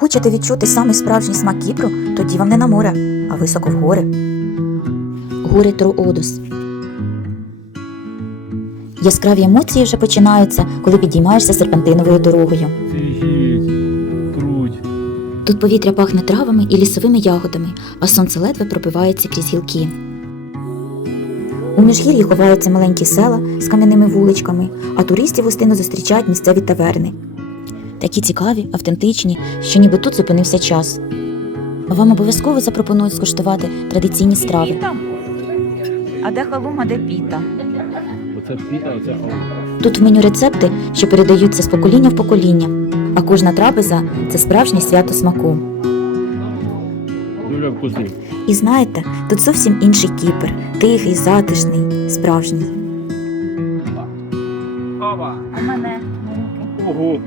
Хочете відчути самий справжній смак Кіпру? Тоді вам не на море, а високо в гори. Гори Троодос. Яскраві емоції вже починаються, коли підіймаєшся серпантиновою дорогою. Тут повітря пахне травами і лісовими ягодами, а сонце ледве пробивається крізь гілки. У міжгір'ї ховаються маленькі села з кам'яними вуличками, а туристів гостинно зустрічають місцеві таверни такі цікаві, автентичні, що ніби тут зупинився час. Вам обов'язково запропонують скуштувати традиційні страви. А де халума, де піта? Тут в меню рецепти, що передаються з покоління в покоління, а кожна трапеза це справжнє свято смаку. Дуже вкусно. І знаєте, тут зовсім інший кіпер, тихий, затишний, справжній. У мене Ого.